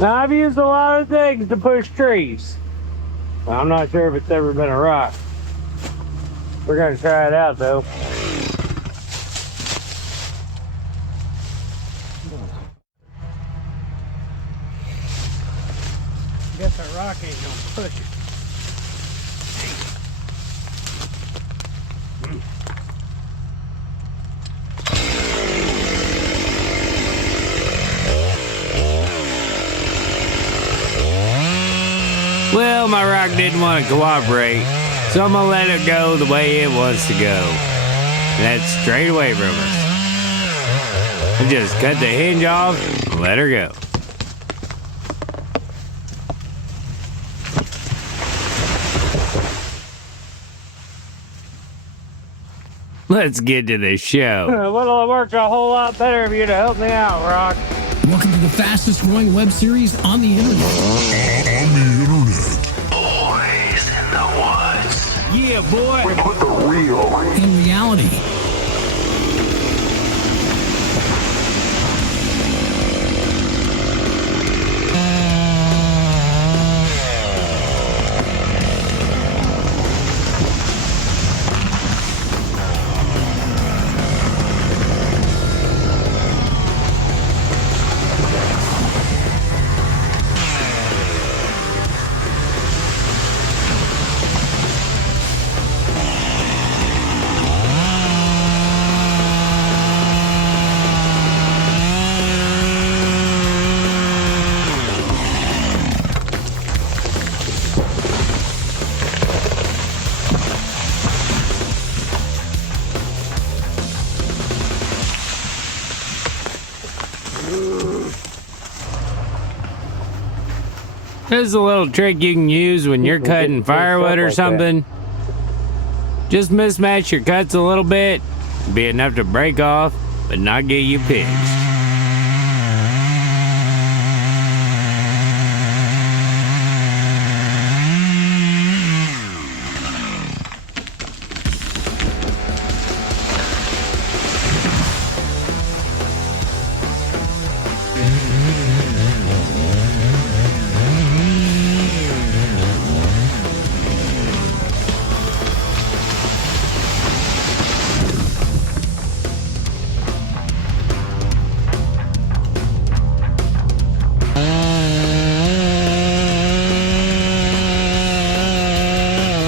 Now, I've used a lot of things to push trees. I'm not sure if it's ever been a rock. We're gonna try it out though. Guess that rock ain't gonna push it. Well, my rock didn't want to cooperate, so I'm gonna let it go the way it wants to go. And that's straight away from us. I just cut the hinge off and let her go. Let's get to the show. Well, it worked a whole lot better if you'd have helped me out, Rock. Welcome to the fastest growing web series on the internet. Boys in the woods. Yeah, boy. We put the real In reality. This is a little trick you can use when you're cutting firewood or something. Just mismatch your cuts a little bit, be enough to break off, but not get you pinched.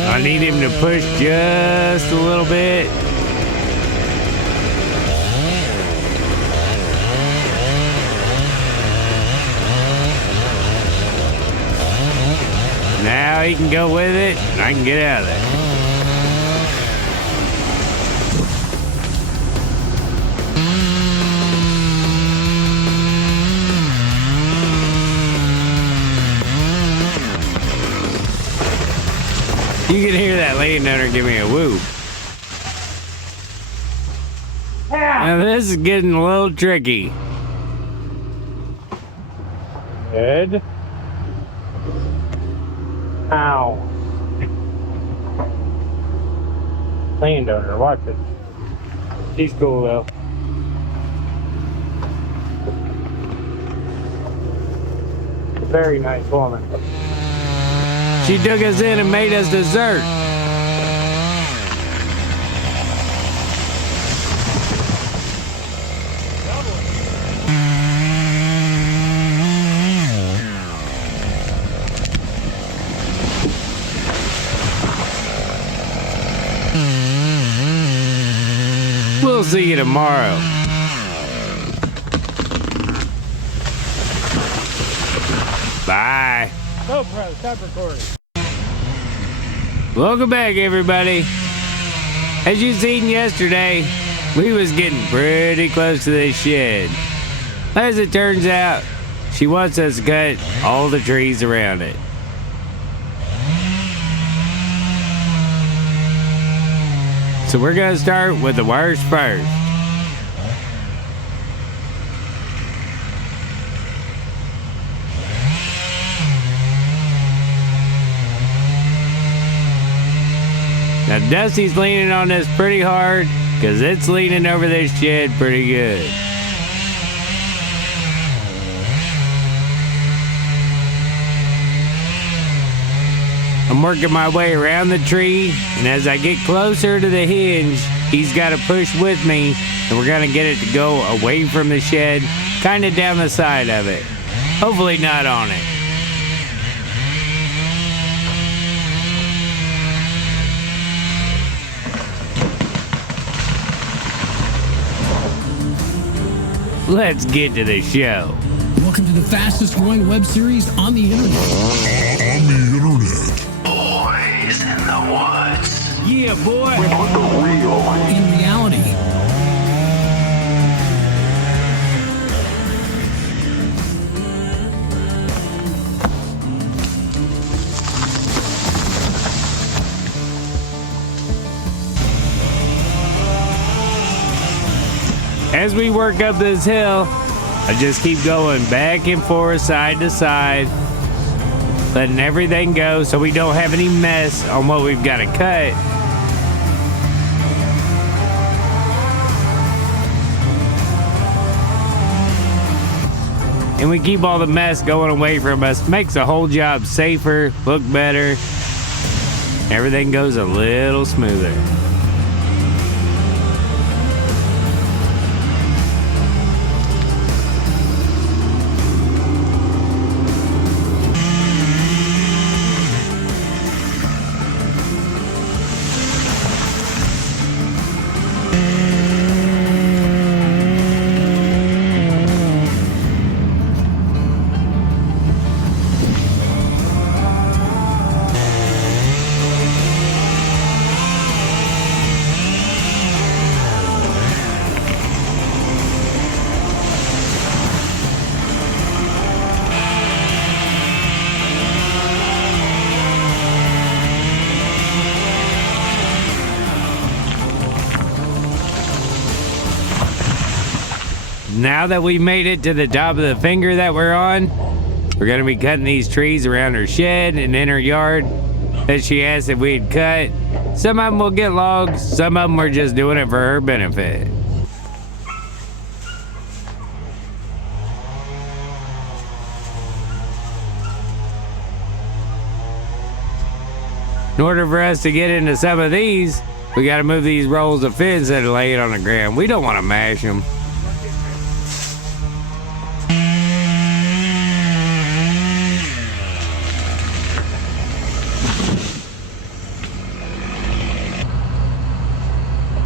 I need him to push just a little bit. Now he can go with it, and I can get out of there. You can hear that landowner give me a woo. Now this is getting a little tricky. Good. Ow. Landowner, watch it. She's cool though. Very nice woman. She took us in and made us dessert. We'll see you tomorrow. Bye. GoPro, stop recording. Welcome back, everybody. As you seen yesterday, we was getting pretty close to this shed. As it turns out, she wants us to cut all the trees around it. So we're gonna start with the worst first. Now Dusty's leaning on this pretty hard because it's leaning over this shed pretty good. I'm working my way around the tree, and as I get closer to the hinge, he's got to push with me, and we're going to get it to go away from the shed, kind of down the side of it. Hopefully not on it. Let's get to the show. Welcome to the fastest growing web series on the internet. Boys in the woods. Yeah, boy. We put the real In reality, As we work up this hill, I just keep going back and forth, side to side, letting everything go so we don't have any mess on what we've got to cut. And we keep all the mess going away from us. Makes the whole job safer, look better. Everything goes a little smoother. Now that we made it to the top of the finger that we're on, we're gonna be cutting these trees around her shed and in her yard that she asked if we'd cut. Some of them will get logs, some of them we're just doing it for her benefit. In order for us to get into some of these, we gotta move these rolls of fence that are laid on the ground. We don't wanna mash them.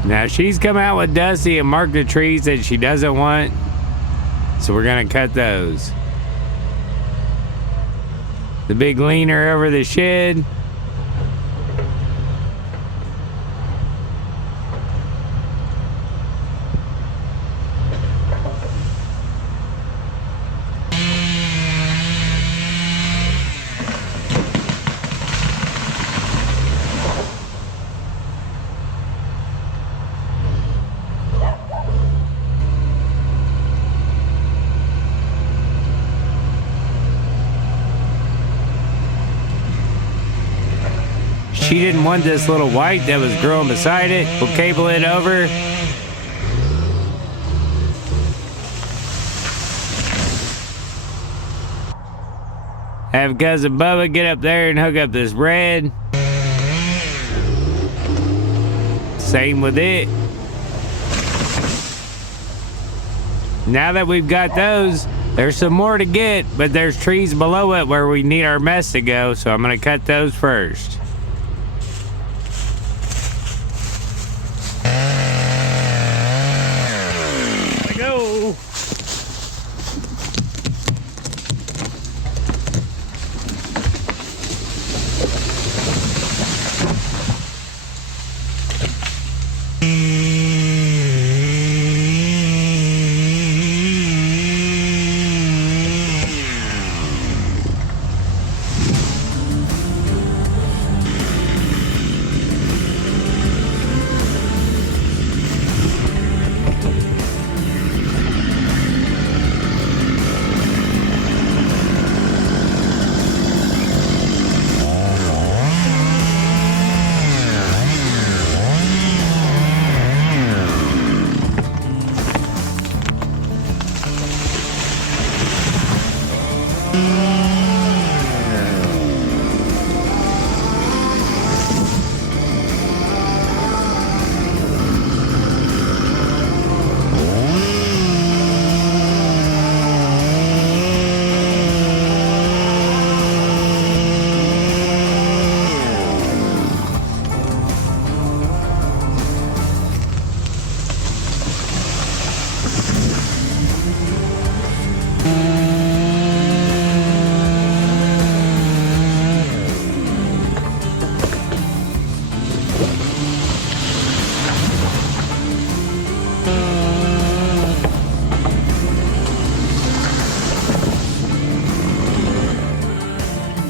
Now she's come out with Dusty and marked the trees that she doesn't want, so we're gonna cut those. The big leaner over the shed. She didn't want this little white that was growing beside it. We'll cable it over. Have Cousin Bubba get up there and hook up this red. Same with it. Now that we've got those, there's some more to get, but there's trees below it where we need our mess to go, so I'm gonna cut those first. Go.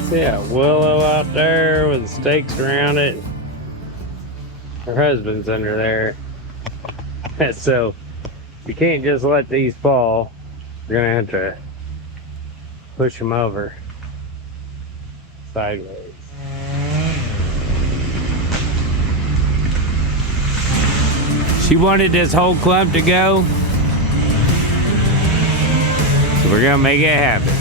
See that willow out there with stakes around it? Her husband's under there. So you can't just let these fall. You're gonna have to push them over sideways. She wanted this whole clump to go, so we're gonna make it happen.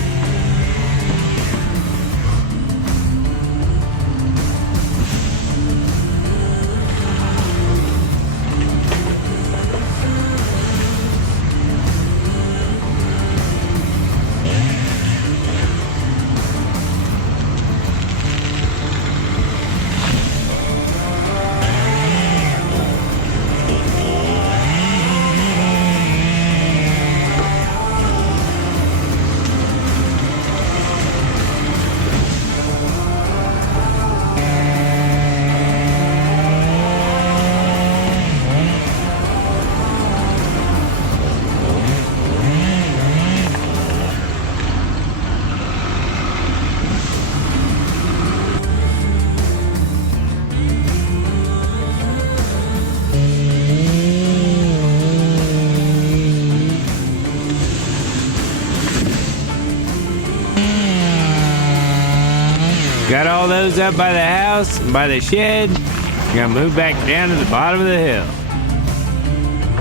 Got all those up by the house and by the shed. We're gonna move back down to the bottom of the hill.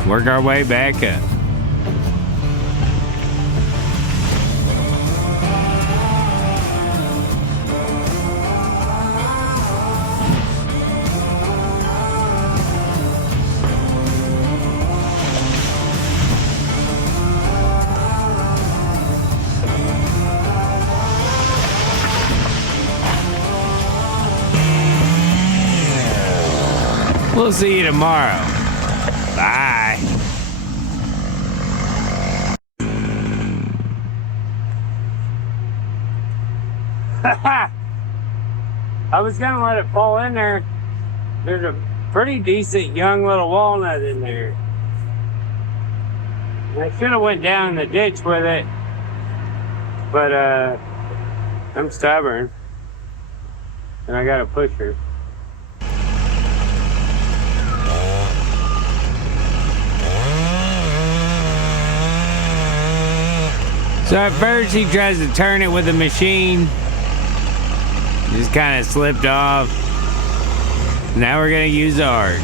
Work our way back up. We'll see you tomorrow. Bye. I was gonna let it fall in there. There's a pretty decent young little walnut in there. I should have went down in the ditch with it, but I'm stubborn and I gotta push her. So at first he tries to turn it with the machine. Just kind of slipped off. Now we're gonna use ours.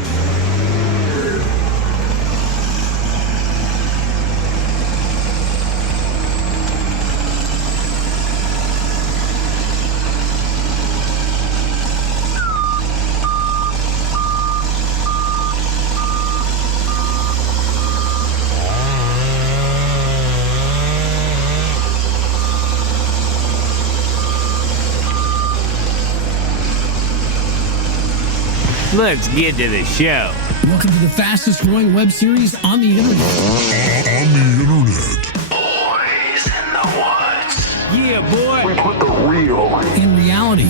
Let's get to the show. Welcome to the fastest growing web series on the internet. Boys in the woods. Yeah, boy. We put the real In reality.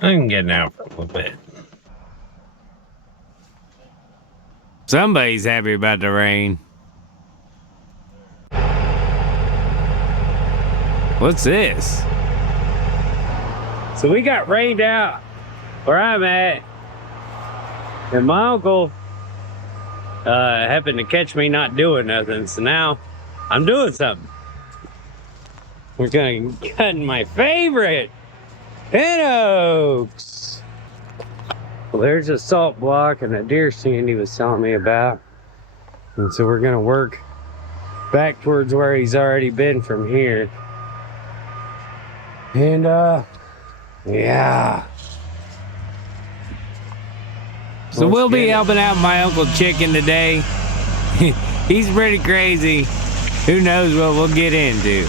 I'm getting out for a little bit. Somebody's happy about the rain. What's this? So we got rained out where I'm at, and my uncle happened to catch me not doing nothing, so now I'm doing something. We're gonna cut my favorite pin oaks. Well, there's a salt block and a deer stand he was telling me about. And so we're gonna work back towards where he's already been from here. And yeah. So we'll be helping out my Uncle Chicken today. He's pretty crazy. Who knows what we'll get into.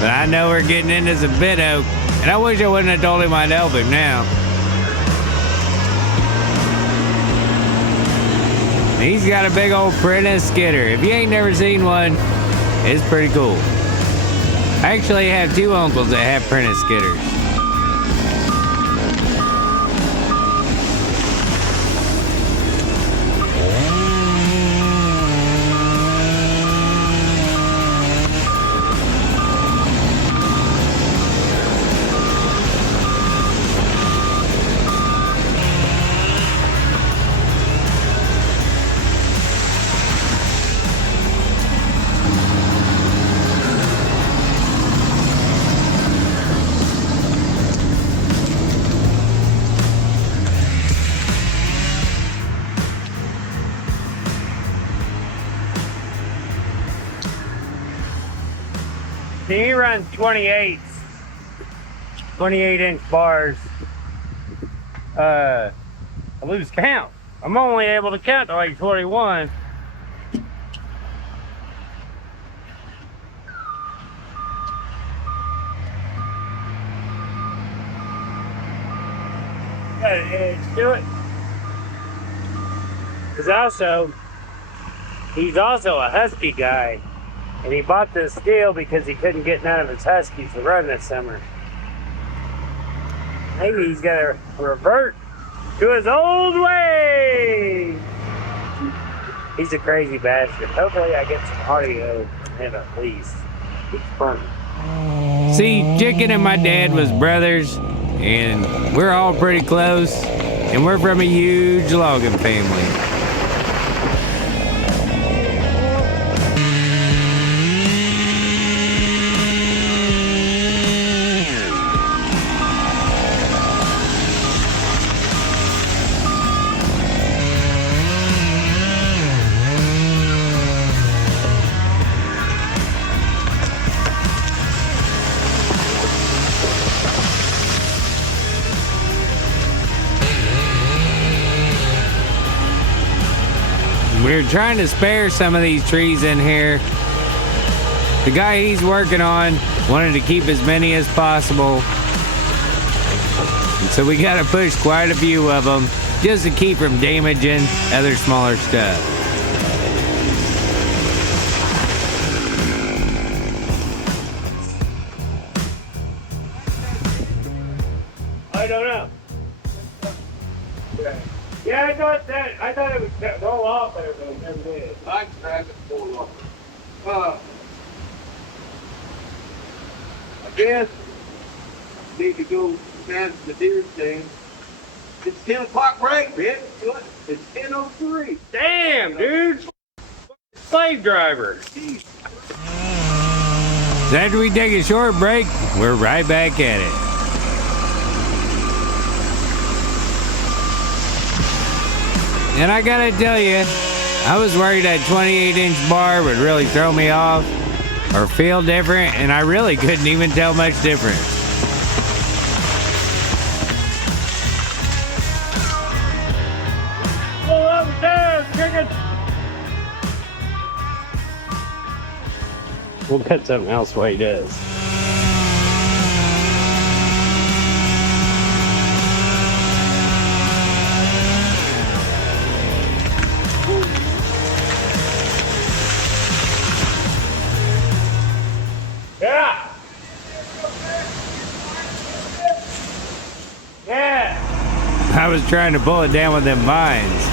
But I know we're getting into some pin oak, and I wish I wouldn't have told him I'd help him now. He's got a big old Prentice skidder. If you ain't never seen one, it's pretty cool. I actually have two uncles that have Prentice skidders. He runs 28 inch bars. I lose count. I'm only able to count to like 21. Got an edge to it. He's also a husky guy. And he bought this deal because he couldn't get none of his huskies to run this summer. Maybe he's got to revert to his old way. He's a crazy bastard. Hopefully I get some audio from him at least. He's funny. See, Chicken and my dad was brothers, and we're all pretty close, and we're from a huge logging family. We're trying to spare some of these trees in here. The guy he's working on wanted to keep as many as possible. And so we got to push quite a few of them just to keep from damaging other smaller stuff. I don't know. Yeah, I thought it would go off there, but it never did. I can grab it for you. I guess need to go down to the deer stand. It's 10 o'clock break, man. It's 10:03. Damn, dude. Slave driver. So after we take a short break, we're right back at it. And I gotta tell you, I was worried that 28-inch bar would really throw me off or feel different, and I really couldn't even tell much difference. Pull up down, chicken. We'll cut something else while he does. Yeah. Yeah. I was trying to pull it down with them vines.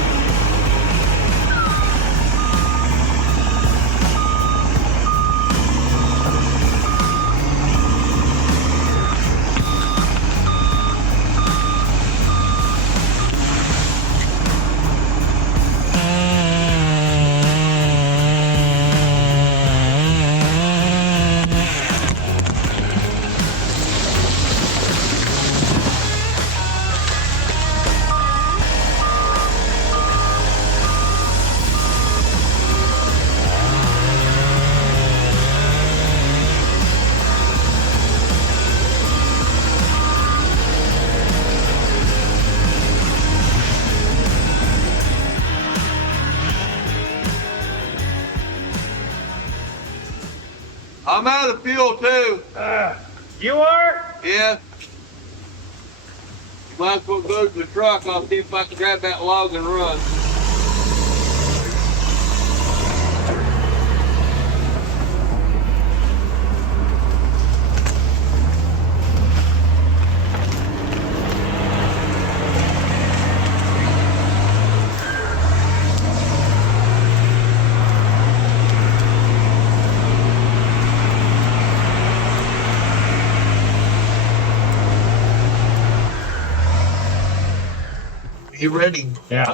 I'm out of fuel too. You are? Yeah. You might as well go to the truck. I'll see if I can grab that log and run. you ready. Yeah.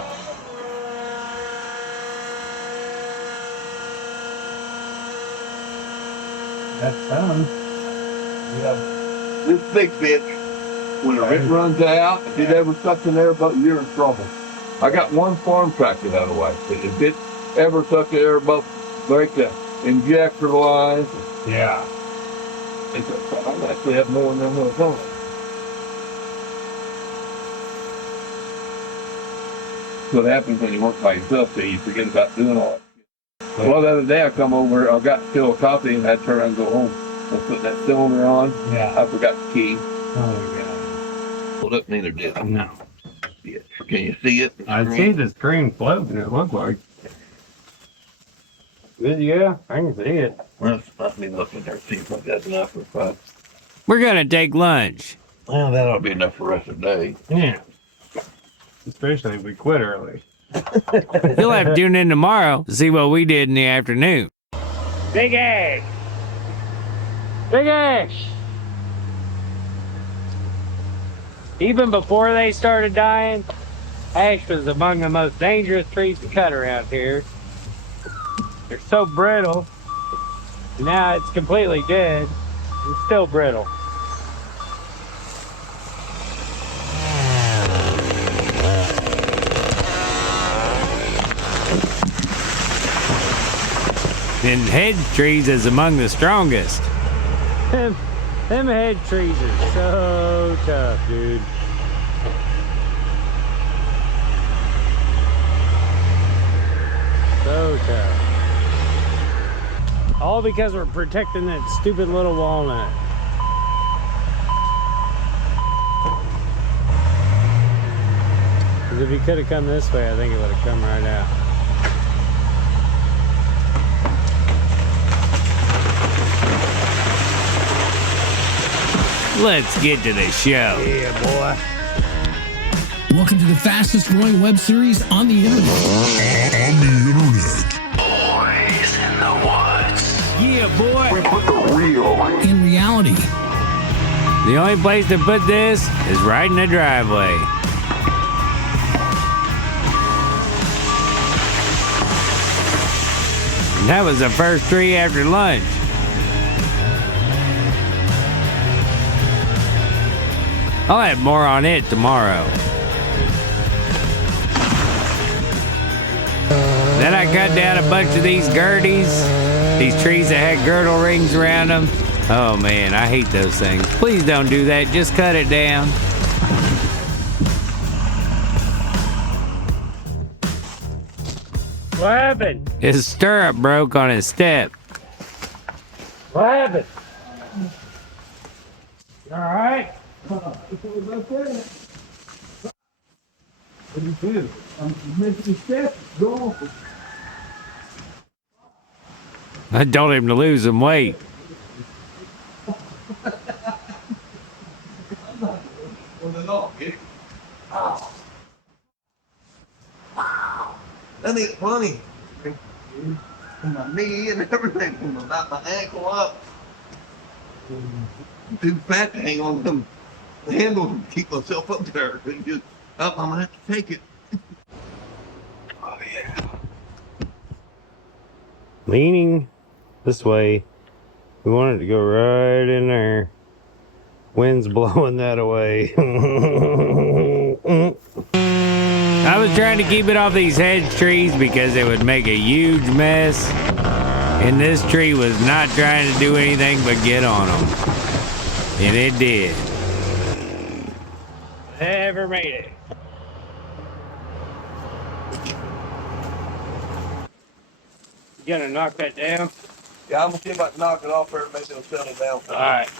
That's done. Yeah. This big bitch, when it runs out, if it ever sucks in there, but you're in trouble. I got one farm tractor that way. If it ever sucks in there, about break the injector line. Yeah. I actually have more than what's on it. What happens when you work by yourself, so you forget about doing all that. Well, the other day I come over, I got to fill a coffee and I had to turn around and go home. I put that cylinder on. Yeah. I forgot the key. Oh, Well, that neither did. God. No. Yeah. Can you see it? I see the screen floating, it looked like. Yeah, I can see it. Well, let me look in there, see if I got enough for 5. We're gonna take lunch. Well, that'll be enough for the rest of the day. Yeah. Especially if we quit early. You'll have to tune in tomorrow to see what we did in the afternoon. Big Ash. Big Ash. Even before they started dying, ash was among the most dangerous trees to cut around here. They're so brittle. Now it's completely dead. It's still brittle. And hedge trees is among the strongest. Them hedge trees are so tough, dude. So tough. All because we're protecting that stupid little walnut. Because if he could have come this way, I think it would have come right out. Let's get to the show. Yeah, boy. Welcome to the fastest growing web series on the internet. Boys in the woods. Yeah, boy. We put the real In reality, The only place to put this is right in the driveway. And that was the first tree after lunch. I'll have more on it tomorrow. Then I cut down a bunch of these girdies, these trees that had girdle rings around them. Oh man, I hate those things. Please don't do that, just cut it down. What happened? His stirrup broke on his step. What happened? You all right? I told him to lose some weight. That ain't funny. From my knee and everything, from about my ankle up. I'm too fat to hang on them handles and keep myself up there. And just up, I'm gonna have to take it. Oh yeah. Leaning this way. We want it to go right in there. Wind's blowing that away. I was trying to keep it off these hedge trees because it would make a huge mess. And this tree was not trying to do anything but get on them. And it did. Never made it. You gonna knock that down? Yeah, I'm gonna see if I can knock it off there and maybe it'll settle down. Alright.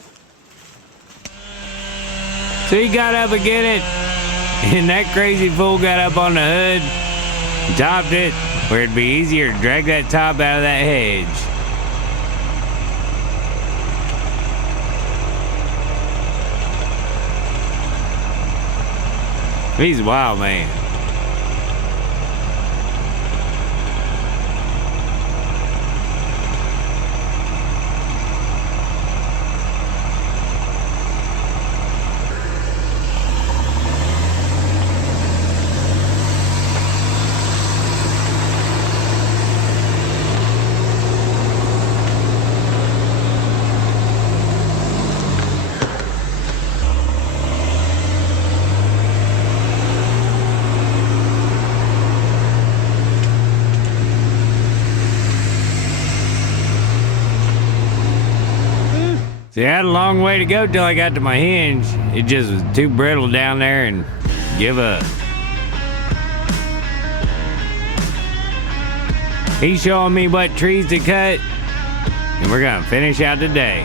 So he got up again it, and that crazy fool got up on the hood, topped it, where it'd be easier to drag that top out of that hedge. He's a wild man. See, I had a long way to go till I got to my hinge. It just was too brittle down there and give up. He's showing me what trees to cut, and we're gonna finish out the day.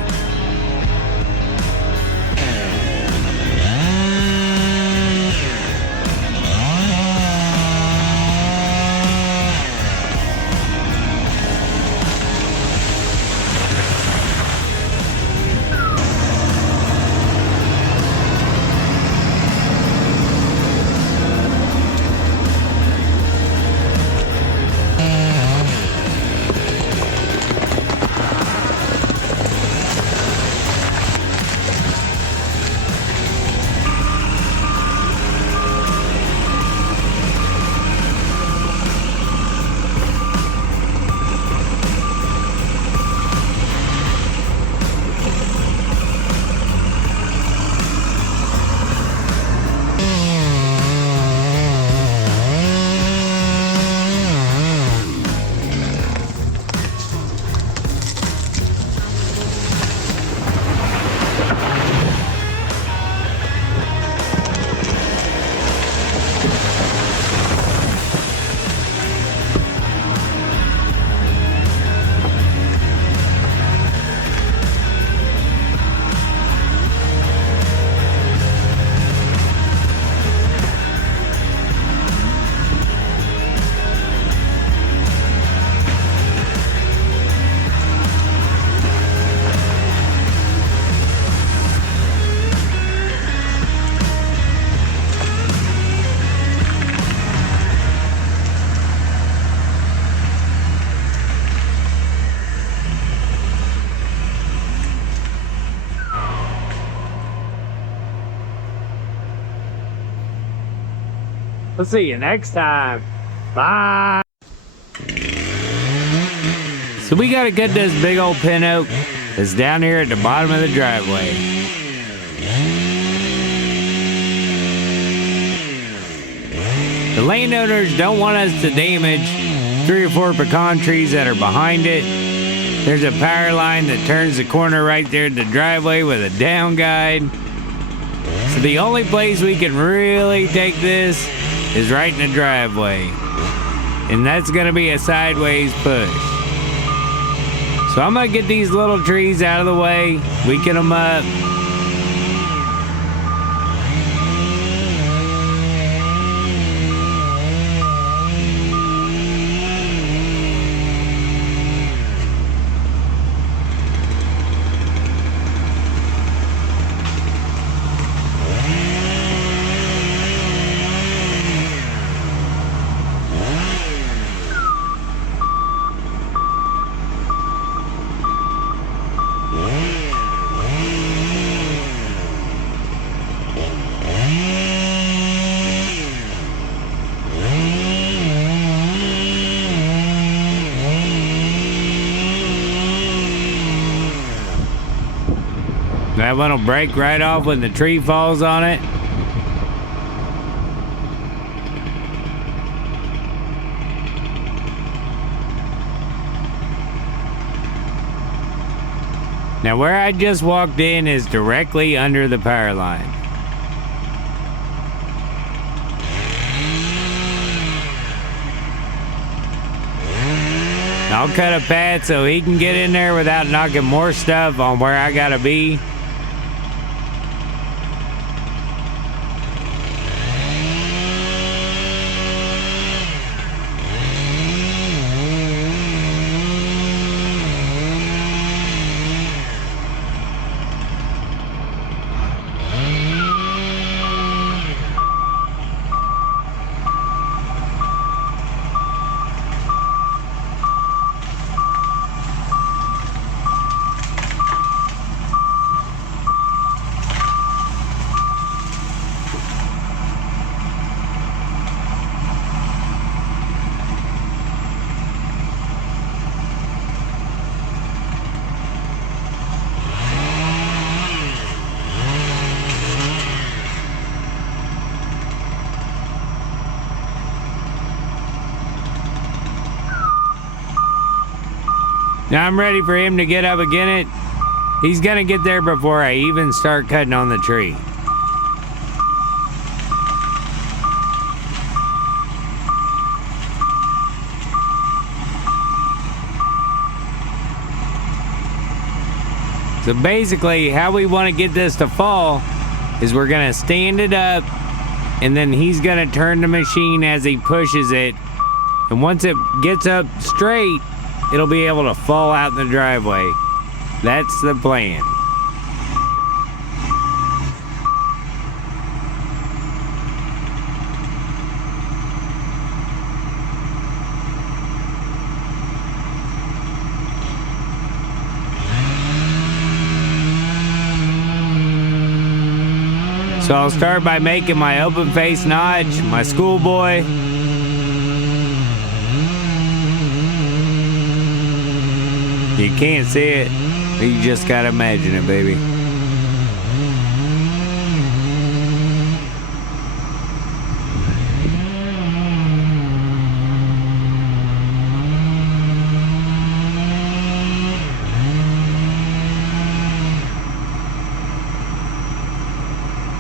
We'll see you next time. Bye. So we gotta cut this big old pin oak that's down here at the bottom of the driveway. The landowners don't want us to damage 3 or 4 pecan trees that are behind it. There's a power line that turns the corner right there at the driveway with a down guide. So the only place we can really take this is right in the driveway. And that's gonna be a sideways push. So I'm gonna get these little trees out of the way, weaken them up. That one will break right off when the tree falls on it. Now where I just walked in is directly under the power line. I'll cut a path so he can get in there without knocking more stuff on where I gotta be. Now I'm ready for him to get up again it He's gonna get there before I even start cutting on the tree. So basically, how we want to get this to fall is we're gonna stand it up, and then he's gonna turn the machine as he pushes it. And once it gets up straight, it'll be able to fall out in the driveway. That's the plan. So I'll start by making my open face notch, my schoolboy. You can't see it, but you just gotta imagine it, baby.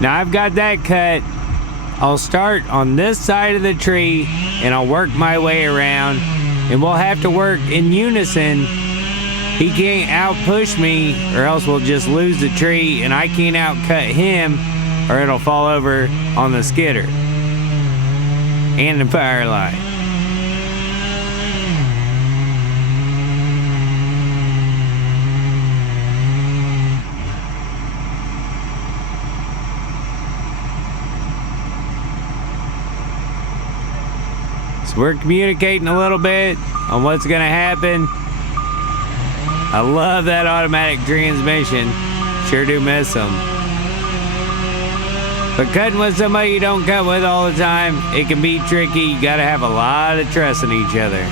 Now I've got that cut. I'll start on this side of the tree and I'll work my way around, and we'll have to work in unison. He can't out-push me or else we'll just lose the tree, and I can't out-cut him or it'll fall over on the skidder and the power line. So we're communicating a little bit on what's gonna happen. I love that automatic transmission. Sure do miss them. But cutting with somebody you don't cut with all the time, it can be tricky. You gotta have a lot of trust in each other.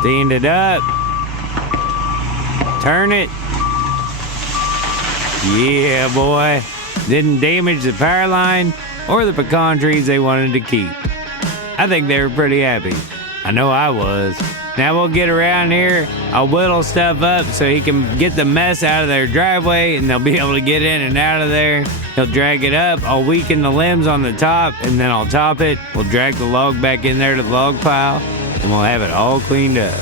Stand it up. Turn it. Yeah, boy. Didn't damage the power line or the pecan trees they wanted to keep. I think they were pretty happy. I know I was. Now we'll get around here. I'll whittle stuff up so he can get the mess out of their driveway and they'll be able to get in and out of there. He'll drag it up. I'll weaken the limbs on the top and then I'll top it. We'll drag the log back in there to the log pile and we'll have it all cleaned up.